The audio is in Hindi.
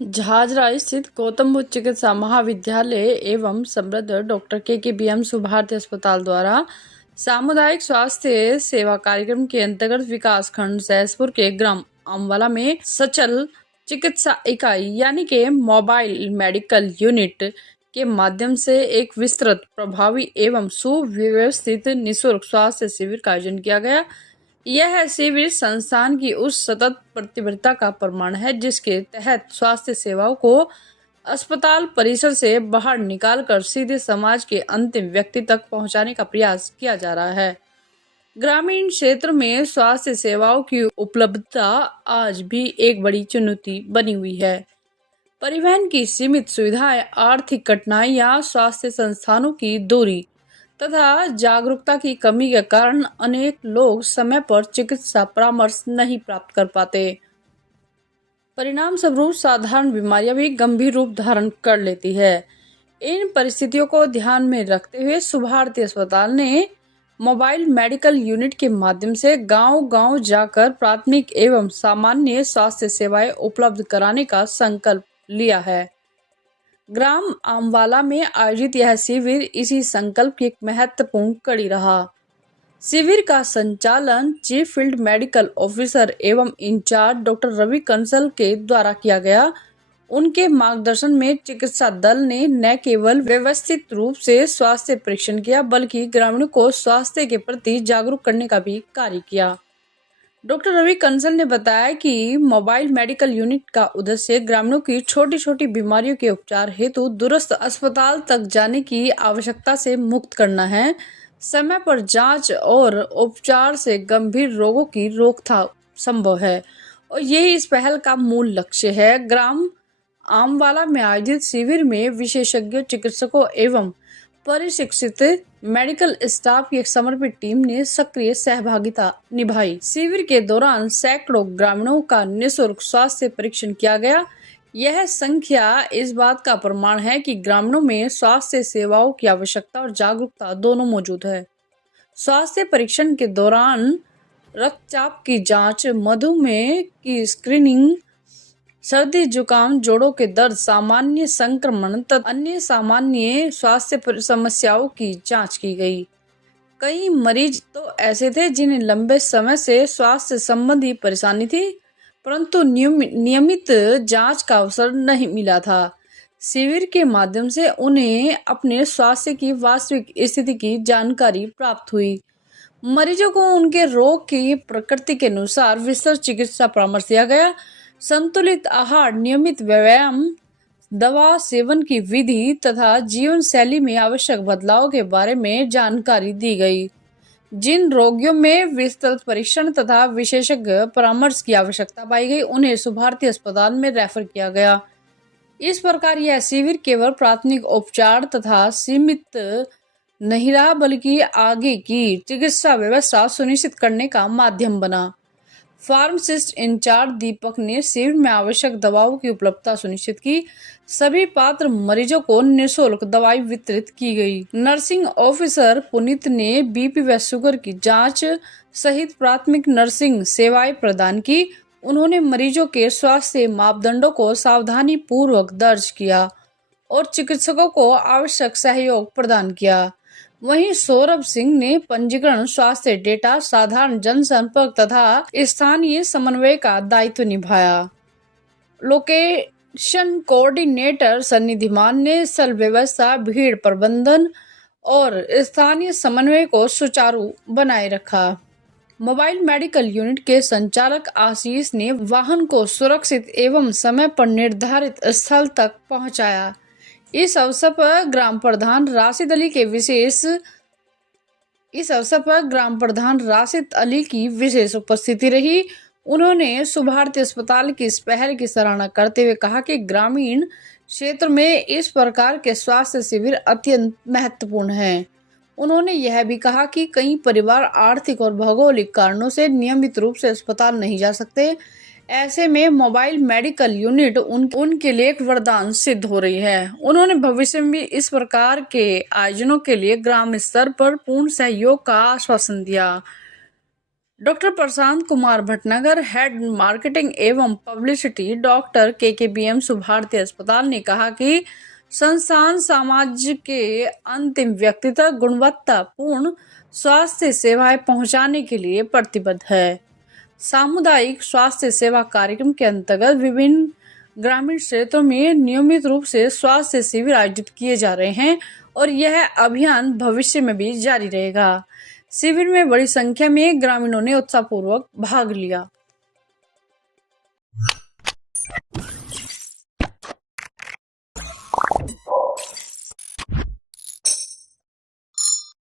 झाझरा स्थित गौतम बुद्ध चिकित्सा महाविद्यालय एवं समृद्ध डॉक्टर के सु भारतीय अस्पताल द्वारा सामुदायिक स्वास्थ्य सेवा कार्यक्रम के अंतर्गत विकास खंड सहसपुर के ग्राम आमवाला में सचल चिकित्सा इकाई यानी के मोबाइल मेडिकल यूनिट के माध्यम से एक विस्तृत, प्रभावी एवं सुव्यवस्थित निःशुल्क स्वास्थ्य शिविर का आयोजन किया गया। यह शिविर संस्थान की उस सतत प्रतिबद्धता का प्रमाण है जिसके तहत स्वास्थ्य सेवाओं को अस्पताल परिसर से बाहर निकालकर सीधे समाज के अंतिम व्यक्ति तक पहुंचाने का प्रयास किया जा रहा है। ग्रामीण क्षेत्र में स्वास्थ्य सेवाओं की उपलब्धता आज भी एक बड़ी चुनौती बनी हुई है। परिवहन की सीमित सुविधाएं, आर्थिक कठिनाइयां, स्वास्थ्य संस्थानों की दूरी तथा जागरूकता की कमी के कारण अनेक लोग समय पर चिकित्सा परामर्श नहीं प्राप्त कर पाते। परिणाम स्वरूप साधारण बीमारियां भी गंभीर रूप धारण कर लेती है। इन परिस्थितियों को ध्यान में रखते हुए सुभारती अस्पताल ने मोबाइल मेडिकल यूनिट के माध्यम से गांव-गांव जाकर प्राथमिक एवं सामान्य स्वास्थ्य सेवाएं उपलब्ध कराने का संकल्प लिया है। ग्राम आमवाला में आयोजित यह शिविर इसी संकल्प की एक महत्वपूर्ण कड़ी रहा। शिविर का संचालन चीफ फील्ड मेडिकल ऑफिसर एवं इंचार्ज डॉक्टर रवि कंसल के द्वारा किया गया। उनके मार्गदर्शन में चिकित्सा दल ने न केवल व्यवस्थित रूप से स्वास्थ्य परीक्षण किया बल्कि ग्रामीणों को स्वास्थ्य के प्रति जागरूक करने का भी कार्य किया। डॉक्टर रवि कंसल ने बताया कि मोबाइल मेडिकल यूनिट का उद्देश्य ग्रामीणों की छोटी छोटी बीमारियों के उपचार हेतु दूरस्थ अस्पताल तक जाने की आवश्यकता से मुक्त करना है। समय पर जांच और उपचार से गंभीर रोगों की रोकथाम संभव है और यही इस पहल का मूल लक्ष्य है। ग्राम आमवाला में आयोजित शिविर में विशेषज्ञ चिकित्सकों एवं प्रशिक्षित मेडिकल स्टाफ की एक समर्पित टीम ने सक्रिय सहभागिता निभाई। शिविर के दौरान सैकड़ों ग्रामीणों का निःशुल्क स्वास्थ्य परीक्षण किया गया। यह संख्या इस बात का प्रमाण है कि ग्रामीणों में स्वास्थ्य सेवाओं की आवश्यकता और जागरूकता दोनों मौजूद है। स्वास्थ्य परीक्षण के दौरान रक्तचाप की जांच, मधुमेह की स्क्रीनिंग, सर्दी जुकाम, जोड़ों के दर्द, सामान्य संक्रमण तथा अन्य सामान्य स्वास्थ्य समस्याओं की जांच की गई। कई मरीज तो ऐसे थे जिन्हें लंबे समय से स्वास्थ्य संबंधी परेशानी थी परंतु नियमित जांच का अवसर नहीं मिला था। शिविर के माध्यम से उन्हें अपने स्वास्थ्य की वास्तविक स्थिति की जानकारी प्राप्त हुई। मरीजों को उनके रोग की प्रकृति के अनुसार विस्तृत चिकित्सा परामर्श दिया गया। संतुलित आहार, नियमित व्यायाम, दवा सेवन की विधि तथा जीवन शैली में आवश्यक बदलाव के बारे में जानकारी दी गई। जिन रोगियों में विस्तृत परीक्षण तथा विशेषज्ञ परामर्श की आवश्यकता पाई गई, उन्हें सुभारती अस्पताल में रेफर किया गया। इस प्रकार यह शिविर केवल प्राथमिक उपचार तथा सीमित नहीं रहा बल्कि आगे की चिकित्सा व्यवस्था सुनिश्चित करने का माध्यम बना। फार्मासिस्ट इंचार्ज दीपक ने शिविर में आवश्यक दवाओं की उपलब्धता सुनिश्चित की। सभी पात्र मरीजों को निःशुल्क दवाई वितरित की गई। नर्सिंग ऑफिसर पुनीत ने बीपी व शुगर की जांच सहित प्राथमिक नर्सिंग सेवाएं प्रदान की। उन्होंने मरीजों के स्वास्थ्य मापदंडों को सावधानी पूर्वक दर्ज किया और चिकित्सकों को आवश्यक सहयोग प्रदान किया। वहीं सौरभ सिंह ने पंजीकरण, स्वास्थ्य डेटा, साधारण जनसंपर्क तथा स्थानीय समन्वय का दायित्व निभाया। लोकेशन कोऑर्डिनेटर सन्नी धीमान ने स्थल व्यवस्था, भीड़ प्रबंधन और स्थानीय समन्वय को सुचारू बनाए रखा। मोबाइल मेडिकल यूनिट के संचालक आशीष ने वाहन को सुरक्षित एवं समय पर निर्धारित स्थल तक पहुंचाया। इस अवसर पर ग्राम प्रधान राशिद अली की विशेष उपस्थिति रही। उन्होंने सुभारती अस्पताल की इस पहल की सराहना करते हुए कहा कि ग्रामीण क्षेत्र में इस प्रकार के स्वास्थ्य शिविर अत्यंत महत्वपूर्ण हैं। उन्होंने यह भी कहा कि कई परिवार आर्थिक और भौगोलिक कारणों से नियमित रूप से अस्पताल नहीं जा सकते। ऐसे में मोबाइल मेडिकल यूनिट उनके लिए एक वरदान सिद्ध हो रही है। उन्होंने भविष्य में भी इस प्रकार के आयोजनों के लिए ग्राम स्तर पर पूर्ण सहयोग का आश्वासन दिया। Doctor Prashant Kumar Bhatnagar, head marketing एवं पब्लिसिटी, डॉक्टर केकेबीएम सुभारती अस्पताल ने कहा कि संस्थान समाज के अंतिम व्यक्ति तक गुणवत्तापूर्ण स्वास्थ्य सेवाएं पहुंचाने के लिए प्रतिबद्ध है। सामुदायिक स्वास्थ्य सेवा कार्यक्रम के अंतर्गत विभिन्न ग्रामीण क्षेत्रों में नियमित रूप से स्वास्थ्य शिविर आयोजित किए जा रहे हैं और यह अभियान भविष्य में भी जारी रहेगा। शिविर में बड़ी संख्या में ग्रामीणों ने उत्साहपूर्वक भाग लिया।